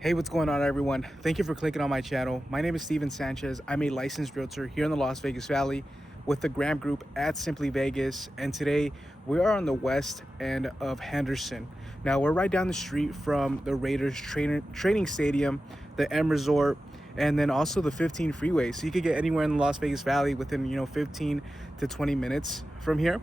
Hey, what's going on, everyone? Thank you for clicking on my channel. My name is Steven Sanchez. I'm a licensed realtor here in the Las Vegas Valley with the Graham Group at Simply Vegas. And today we are on the west end of Henderson. Now we're right down the street from the Raiders training stadium, the M Resort, and then also the 15 freeway. So you could get anywhere in the Las Vegas Valley within, 15 to 20 minutes from here.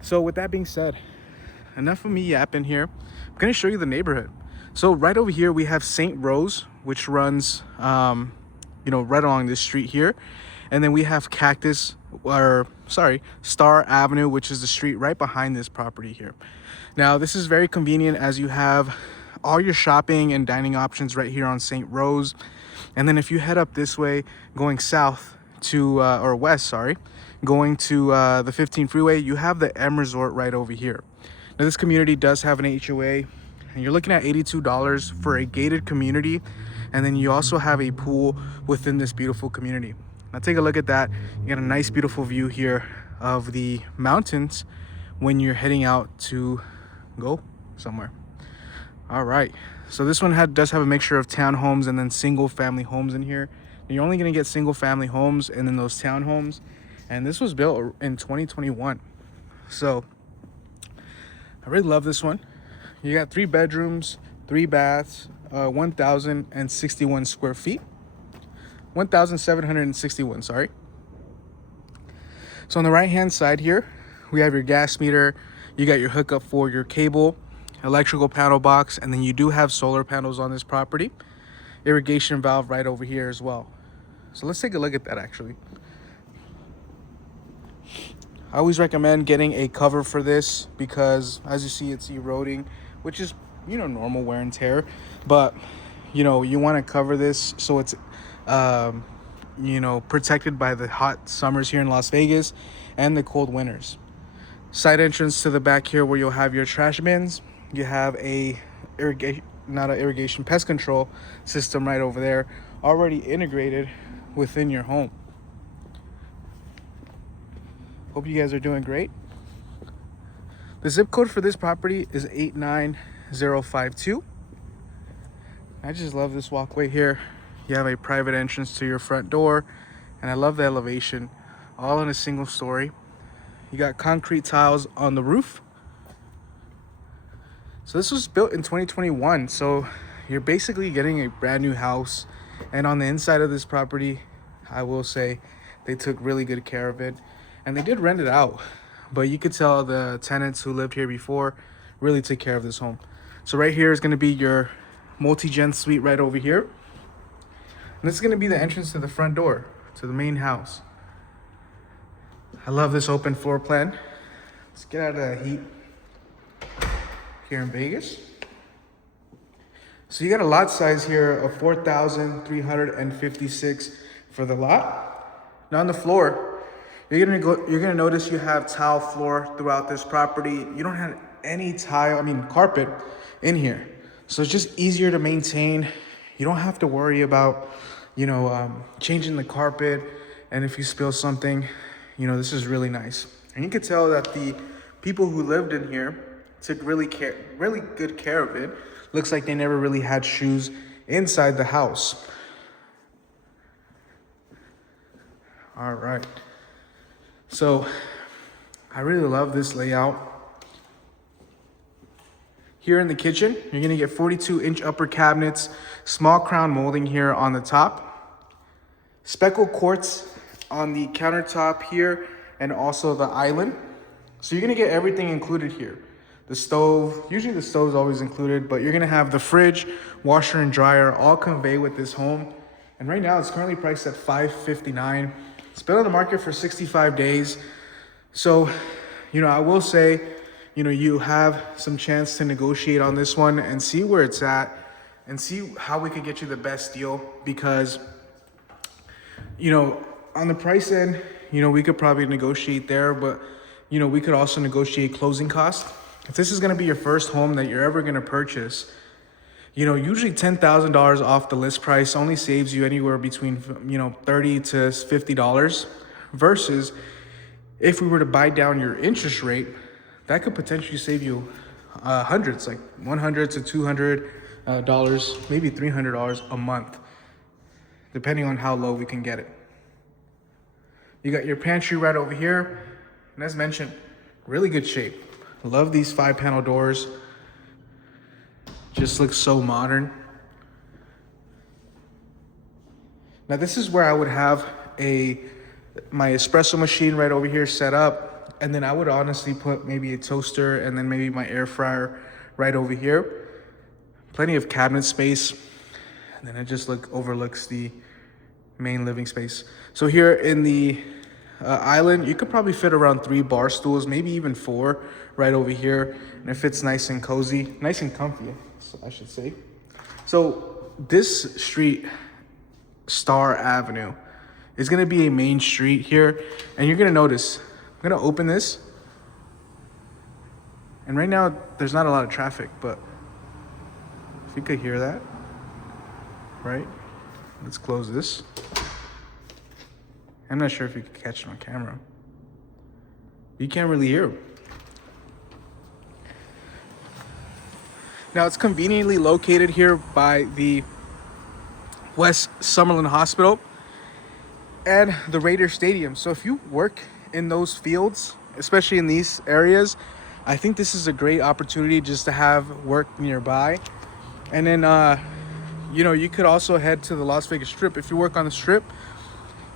So with that being said, enough of me yapping here. I'm going to show you the neighborhood. So right over here we have St. Rose, which runs right along this street here, and then we have Star Avenue, which is the street right behind this property here. Now this is very convenient as you have all your shopping and dining options right here on St. Rose. And then if you head up this way going south to or west, going to the 15 freeway, you have the M Resort right over here. Now this community does have an HOA, and you're looking at $82 for a gated community, and then you also have a pool within this beautiful community. Now take a look at that. You got a nice beautiful view here of the mountains when you're heading out to go somewhere. All right, so this one does have a mixture of townhomes and then single family homes in here. And you're only going to get single family homes and then those townhomes, and this was built in 2021. So I really love this one. You got 3 bedrooms, 3 baths, 1,061 square feet. 1,761, sorry. So on the right-hand side here, we have your gas meter. You got your hookup for your cable, electrical panel box, and then you do have solar panels on this property. Irrigation valve right over here as well. So let's take a look at that actually. I always recommend getting a cover for this because as you see, it's eroding, which is, normal wear and tear. But, you want to cover this so it's, protected by the hot summers here in Las Vegas and the cold winters. Side entrance to the back here where you'll have your trash bins. You have a pest control system right over there already integrated within your home. Hope you guys are doing great. The zip code for this property is 89052. I just love this walkway here. You have a private entrance to your front door, and I love the elevation, all in a single story. You got concrete tiles on the roof. So this was built in 2021, so you're basically getting a brand new house. And on the inside of this property, I will say they took really good care of it, and they did rent it out, but you could tell the tenants who lived here before really took care of this home. So right here is going to be your multi-gen suite right over here, and this is going to be the entrance to the front door to the main house. I love this open floor plan. Let's get out of the heat here in Vegas. So you got a lot size here of 4,356 for the lot. Now on the floor, you're gonna notice you have tile floor throughout this property. You don't have any carpet in here, so it's just easier to maintain. You don't have to worry about, changing the carpet, and if you spill something, this is really nice. And you can tell that the people who lived in here took really good care of it. Looks like they never really had shoes inside the house. All right. So I really love this layout. Here in the kitchen, you're gonna get 42-inch upper cabinets, small crown molding here on the top, speckled quartz on the countertop here, and also the island. So you're gonna get everything included here. The stove, usually the stove is always included, but you're gonna have the fridge, washer and dryer all convey with this home. And right now it's currently priced at $559. It's been on the market for 65 days. So, I will say, you have some chance to negotiate on this one and see where it's at and see how we could get you the best deal, because, on the price end, we could probably negotiate there, but, we could also negotiate closing costs. If this is going to be your first home that you're ever going to purchase, usually $10,000 off the list price only saves you anywhere between, $30 to $50, versus if we were to buy down your interest rate, that could potentially save you hundreds, like 100 to 200, dollars, maybe $300 a month, depending on how low we can get it. You got your pantry right over here, and as mentioned, really good shape. Love these 5-panel doors. Just looks so modern. Now this is where I would have my espresso machine right over here set up, and then I would honestly put maybe a toaster and then maybe my air fryer right over here. Plenty of cabinet space, and then it just overlooks the main living space. So here in the island, you could probably fit around 3 bar stools, maybe even 4 right over here, and it fits nice and cozy, nice and comfy, I should say. So this street, Star Avenue, is gonna be a main street here, and you're gonna notice, I'm gonna open this, and right now there's not a lot of traffic, but if you could hear that, right? Let's close this. I'm not sure if you can catch it on camera. You can't really hear them. Now it's conveniently located here by the West Summerlin Hospital and the Raider Stadium. So if you work in those fields, especially in these areas, I think this is a great opportunity just to have work nearby. And then, you know, you could also head to the Las Vegas Strip. If you work on the Strip,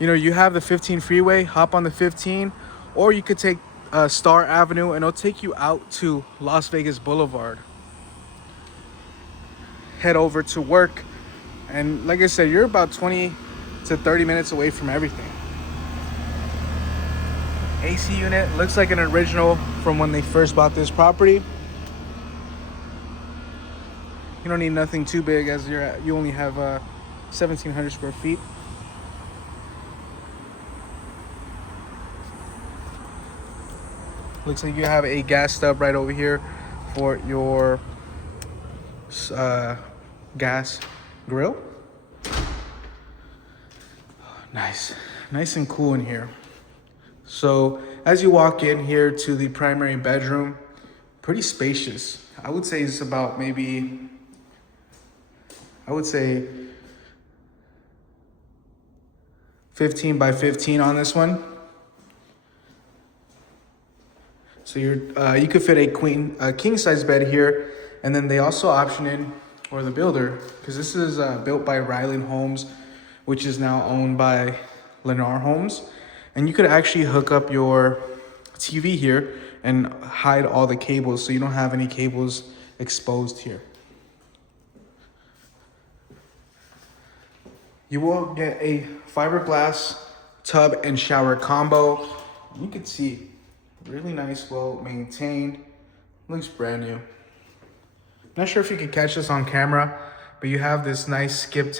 you know, you have the 15 freeway, hop on the 15, or you could take Star Avenue and it'll take you out to Las Vegas Boulevard. Head over to work. And like I said, you're about 20 to 30 minutes away from everything. AC unit looks like an original from when they first bought this property. You don't need nothing too big as you only have 1,700 square feet. Looks like you have a gas stub right over here for your gas grill. Nice and cool in here. So as you walk in here to the primary bedroom, pretty spacious. I would say it's about maybe, 15 by 15 on this one. So you could fit a king size bed here, and then they also option in, or the builder, because this is built by Ryland Homes, which is now owned by Lennar Homes, and you could actually hook up your TV here and hide all the cables so you don't have any cables exposed here. You will get a fiberglass tub and shower combo. You can see really nice, well maintained. Looks brand new. Not sure if you can catch this on camera, but you have this nice skip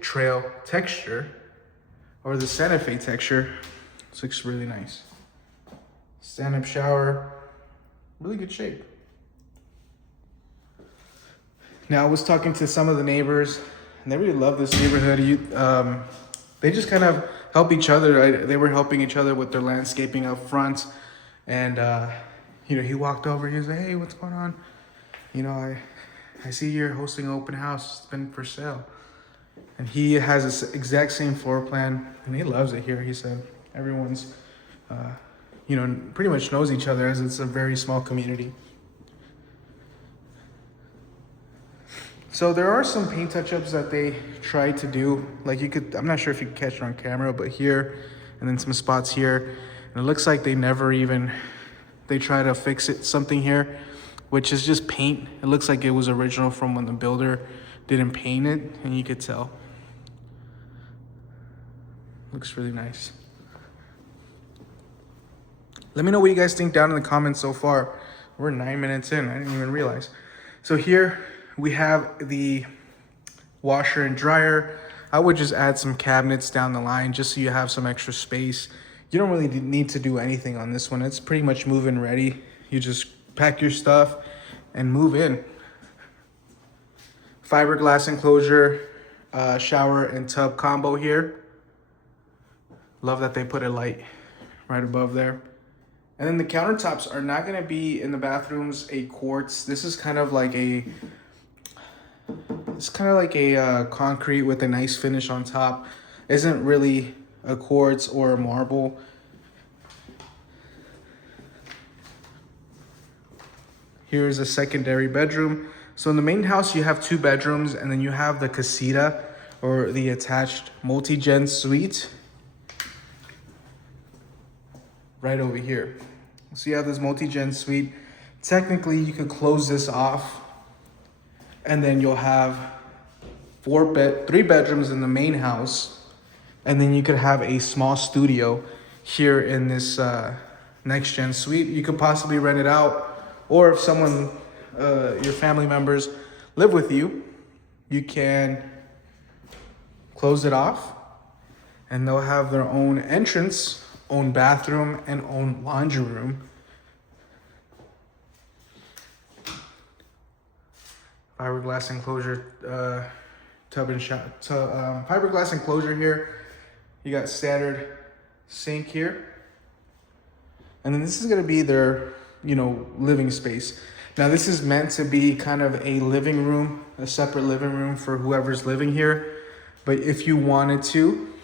trail texture, or the Santa Fe texture. This looks really nice. Stand-up shower, really good shape. Now I was talking to some of the neighbors, and they really love this neighborhood. They just kind of help each other. Right? They were helping each other with their landscaping up front, and you know, he walked over. He was like, "Hey, what's going on? You know, I see you're hosting an open house. It's been for sale." And he has this exact same floor plan, and he loves it here. He said everyone's, you know, pretty much knows each other, as it's a very small community. So there are some paint touch-ups that they try to do. Like I'm not sure if you can catch it on camera, but here, and then some spots here. And it looks like they try to fix something here, which is just paint. It looks like it was original from when the builder didn't paint it, and you could tell. Looks really nice. Let me know what you guys think down in the comments so far. We're 9 minutes in, I didn't even realize. So here we have the washer and dryer. I would just add some cabinets down the line just so you have some extra space. You don't really need to do anything on this one. It's pretty much move-in ready. You just pack your stuff and move in. Fiberglass enclosure, shower and tub combo here. Love that they put a light right above there. And then the countertops are not gonna be in the bathrooms a quartz. This is kind of like It's kind of like a concrete with a nice finish on top. Isn't really a quartz or a marble. Here's a secondary bedroom. So in the main house, you have 2 bedrooms, and then you have the casita, or the attached multi-gen suite right over here. So you have this multi-gen suite. Technically, you could close this off, and then you'll have 3 bedrooms in the main house, and then you could have a small studio here in this next gen suite. You could possibly rent it out, or if someone, your family members live with you, you can close it off, and they'll have their own entrance, own bathroom, and own laundry room. Fiberglass enclosure, tub and shower. Fiberglass enclosure here. You got standard sink here, and then this is gonna be their, living space. Now this is meant to be kind of a living room, a separate living room for whoever's living here. But if you wanted to,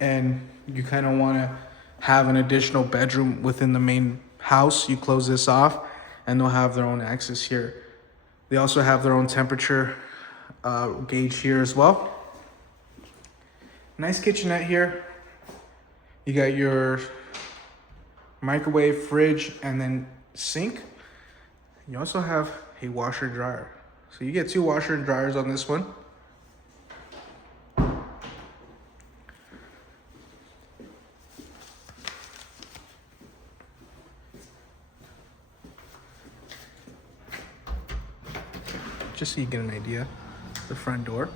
and you kind of want to have an additional bedroom within the main house, you close this off, and they'll have their own access here. They also have their own temperature gauge here as well. Nice kitchenette here. You got your microwave, fridge, and then sink. You also have a washer dryer. So you get 2 washer and dryers on this one. Just so you get an idea, the front door.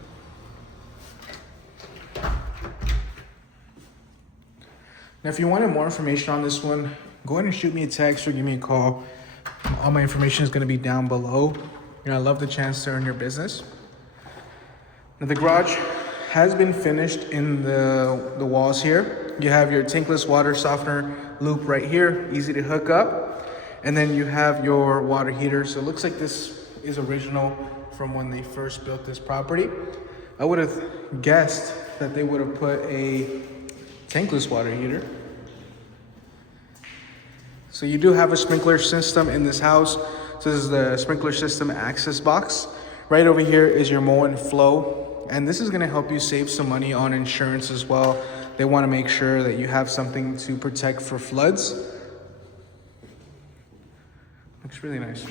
Now, if you wanted more information on this one, go ahead and shoot me a text or give me a call. All my information is going to be down below. I love the chance to earn your business. Now, the garage has been finished in the walls here. You have your tankless water softener loop right here, easy to hook up. And then you have your water heater. So it looks like this is original from when they first built this property. I would have guessed that they would have put a tankless water heater. So you do have a sprinkler system in this house. So this is the sprinkler system access box. Right over here is your Moen flow. And this is gonna help you save some money on insurance as well. They wanna make sure that you have something to protect for floods. Looks really nice.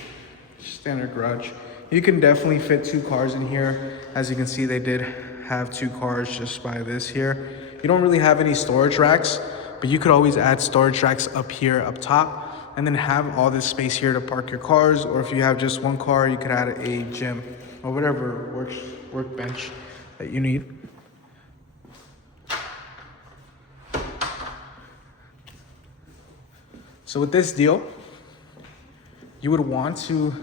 Standard garage. You can definitely fit 2 cars in here. As you can see, they did have 2 cars just by this here. You don't really have any storage racks, but you could always add storage racks up here, up top, and then have all this space here to park your cars. Or if you have just 1 car, you could add a gym or whatever workbench that you need. So with this deal, you would want to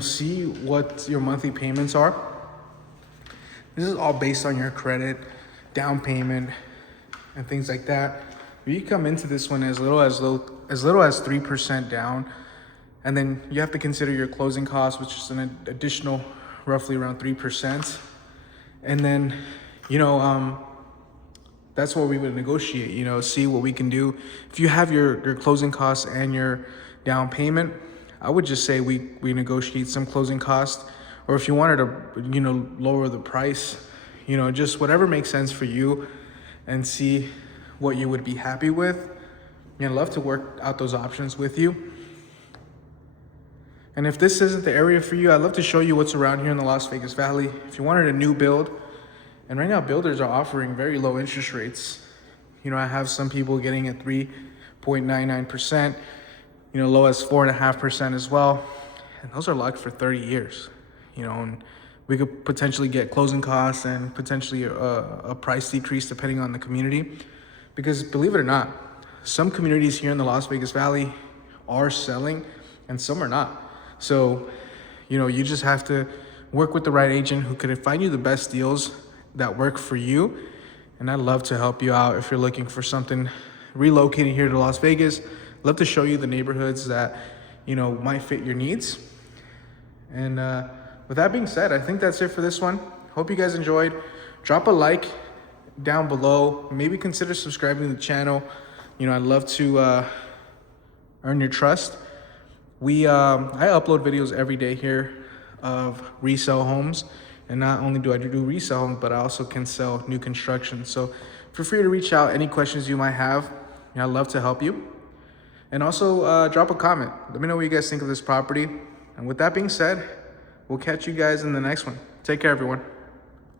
see what your monthly payments are. This is all based on your credit, down payment, and things like that. You come into this one as little as 3% down, and then you have to consider your closing costs, which is an additional roughly around 3%. And then, that's what we would negotiate. See what we can do. If you have your closing costs and your down payment, I would just say we negotiate some closing cost, or if you wanted to, lower the price, just whatever makes sense for you, and see what you would be happy with. I'd love to work out those options with you. And if this isn't the area for you, I'd love to show you what's around here in the Las Vegas Valley. If you wanted a new build, and right now builders are offering very low interest rates. I have some people getting at 3.99%. Low as 4.5% as well. And those are locked for 30 years, and we could potentially get closing costs and potentially a price decrease depending on the community. Because believe it or not, some communities here in the Las Vegas Valley are selling and some are not. So, you just have to work with the right agent who could find you the best deals that work for you. And I'd love to help you out if you're looking for something relocating here to Las Vegas. Love to show you the neighborhoods that might fit your needs. And with that being said, I think that's it for this one. Hope you guys enjoyed. Drop a like down below. Maybe consider subscribing to the channel. You know, I'd love to earn your trust. I upload videos every day here of resale homes. And not only do I do resale homes, but I also can sell new construction. So feel free to reach out. Any questions you might have, I'd love to help you. And also drop a comment. Let me know what you guys think of this property. And with that being said, we'll catch you guys in the next one. Take care, everyone.